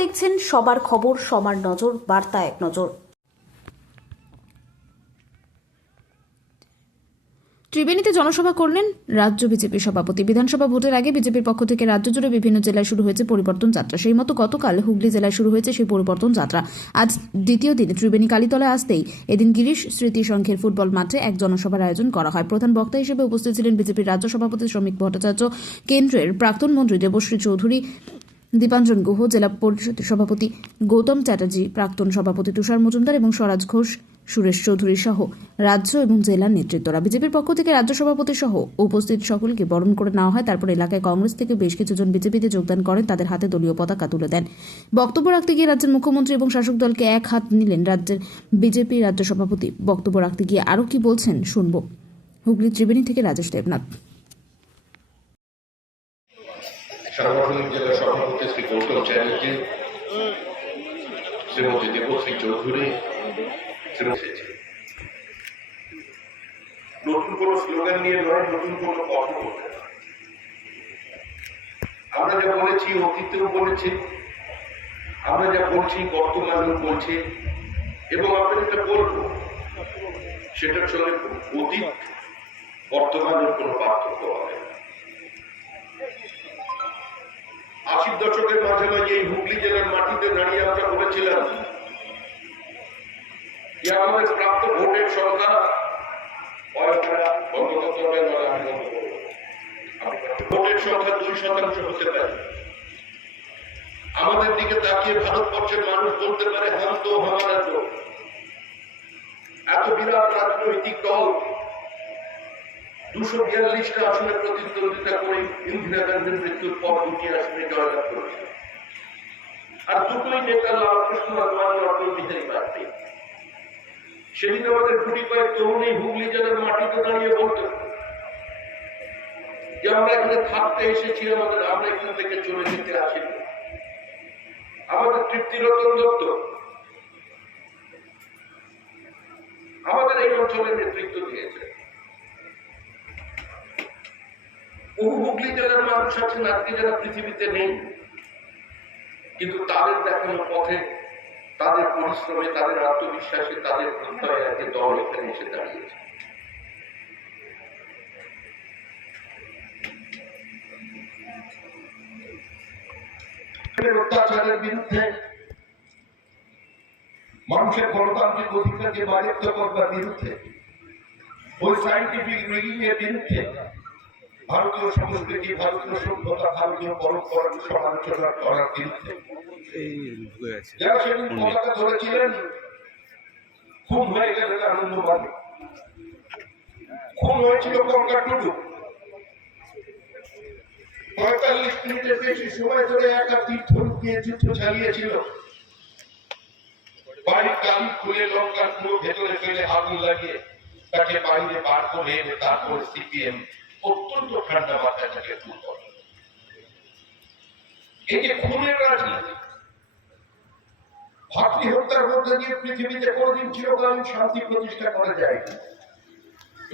দেখছেন সবার খবর, সবার নজর, বার্তা এক নজর। ত্রিবেণীতে জনসভা করলেন রাজ্য বিজেপি সভাপতি। বিধানসভা ভোটের আগে বিজেপির পক্ষ থেকে রাজ্য জুড়ে বিভিন্ন জেলায় শুরু হয়েছে পরিবর্তন যাত্রা। সেই মতো গতকাল হুগলি জেলায় শুরু হয়েছে সেই পরিবর্তন যাত্রা। আজ দ্বিতীয় দিনে ত্রিবেণী কালীতলায় আসতেই এদিন গিরিশ স্মৃতি সংঘের ফুটবল মাঠে এক জনসভার আয়োজন করা হয়। প্রধান বক্তা হিসেবে উপস্থিত ছিলেন বিজেপির রাজ্য সভাপতি শ্রমিক ভট্টাচার্য, কেন্দ্রের প্রাক্তন মন্ত্রী দেবশ্রী চৌধুরী, দীপাঞ্জন গুহ, জেলা পরিষদ সভাপতি গৌতম চ্যাটার্জি, প্রাক্তন সভাপতি তুষার মজুমদার এবং স্বরাজ ঘোষ, সুরেশ চৌধুরী সহ রাজ্য এবং জেলার নেতৃত্বরা। বিজেপির পক্ষ থেকে রাজ্য সভাপতি সহ উপস্থিত সকলকে বরণ করে নেওয়া হয়। তারপর এলাকায় কংগ্রেস থেকে বেশ কিছুজন বিজেপিতে যোগদান করেন, তাদের হাতে দলীয় পতাকা তুলে দেন। বক্তব্য রাখতে গিয়ে রাজ্যের মুখ্যমন্ত্রী এবং শাসক দলকে এক হাত নিলেন রাজ্যের বিজেপি রাজ্য সভাপতি। বক্তব্য রাখতে গিয়ে আরও কি বলছেন শুনব। হুগলি ত্রিবেণী থেকে রাজেশ দেবনাথ। সাংগঠনিক জেলা সভাপতি শ্রী গৌতম চ্যাটার্জি, শ্রীমতী দেবশ্রী চৌধুরী, নতুন কোন স্লোগান নিয়ে নয়, নতুন কোন কর্ম করতে নয়। আমরা যা বলেছি অতীতেও বলেছি, আমরা যা বলছি বর্তমানেও বলছি, এবং আপনাদেরকে বলবো সেটার সঙ্গে অতীত বর্তমানের কোনো পার্থক্য হবে না। 80 দশকের মাঝামাঝি এই হুগলি জেলার মাটিতে দাঁড়িয়ে আমরা বলেছিলাম যে আমাদের প্রাপ্ত ভোটের সংখ্যা ভোটের সংখ্যা 2% হতে পারে। আমাদের দিকে তাকিয়ে ভারতবর্ষের মানুষ বলতে পারে হাম তো হামারা তো। এত বিরাট রাজনৈতিক দল 242টা আসনে প্রতিদ্বন্দ্বিতা করে ইন্দিরা গান্ধীর মৃত্যুর পর 2টি আসনে জয়লাভ করেছে। আর দুটোই নেতা লালকৃষ্ণ আদবানি, অটল বিহারী বাজপেয়ী। সেদিন আমাদের গুটি কয়েক তরুণী হুগলি জেলার মাটিতে দাঁড়িয়ে বলতেন যে আমরা এখানে থাকতে এসেছি, আমরা এখান থেকে চলে যেতে আসিনি। আমাদের তৃপ্তিরতন দত্ত আমাদের এই অঞ্চলের নেতৃত্ব দিয়েছে। বহু হুগলি জেলার মানুষ আছেন আজকে যারা পৃথিবীতে নেই, কিন্তু তাদের দেখানো পথে, তাদের পরিশ্রমে, তাদের আত্মবিশ্বাসে, তাদের প্রত্যয়ে আজকে দল এখানে এসে দাঁড়িয়েছে। অত্যাচারের বিরুদ্ধে, মানুষের গণতান্ত্রিক অধিকারকে বাজেয়াপ্ত করবার বিরুদ্ধে, ওই সায়েন্টিফিক রিগিং এর বিরুদ্ধে, ভারতীয় সংস্কৃতি, ভারতীয় সভ্যতা, ভারতীয় পরম্পরার সমালোচনা করার বিরুদ্ধে যারা সেদিন পতাকা ধরেছিলেন, খুন হয়ে গেলেন আনন্দবাদী, খুন হয়েছিল কঙ্কা টুডু। 45 মিনিটের বেশি সময় ধরে একা তীর্থরূপ নিয়ে যুদ্ধ চালিয়েছিল। বাড়ির গাড়ি খুলে লঙ্কার পুরো ভেতরে ফেলে আগুন লাগিয়ে তাকে বাইরে বার করে এনে তারপর সিপিএম অত্যন্ত ঠান্ডা মাথায় তাকে খুন করে। এই যে খুনের রাজনীতি, ভাতৃ হত্যার মধ্যে দিয়ে পৃথিবীতে কোনদিন চিরকালীন শান্তি প্রতিষ্ঠা করা যায়নি।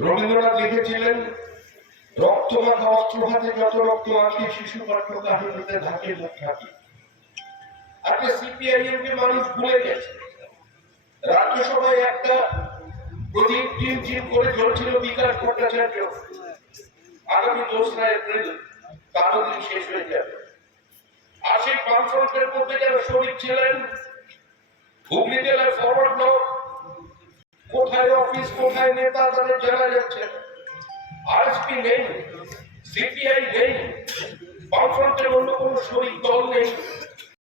রবীন্দ্রনাথ লিখেছিলেন, রক্তমাখা অস্ত্র হাতে যত রক্ত মাখে শিশু পাঠ্য কাহিনীতে ঢাকে মুখ ঢাকি। আজকে সিপিআইএম কে মানুষ ভুলে গেছে। রাজ্যসভায় একটা প্রদীপ টিম করে চলছিল বিকাশ ভট্টাচার্য। আগামী 2রা এপ্রিল তারও দিন শেষ হয়ে যাবে। আর সেই বামফ্রন্টের মধ্যে যারা শহীদ ছিলেন, হুগলি জেলার ফরওয়ার্ড ব্লক, কোথায় অফিস, কোথায় নেতা, তাদের জানা যাচ্ছে। আরএসপি নেই, সিপিআই নেই, বামফ্রন্টের অন্য কোন শহীদ দল নেই।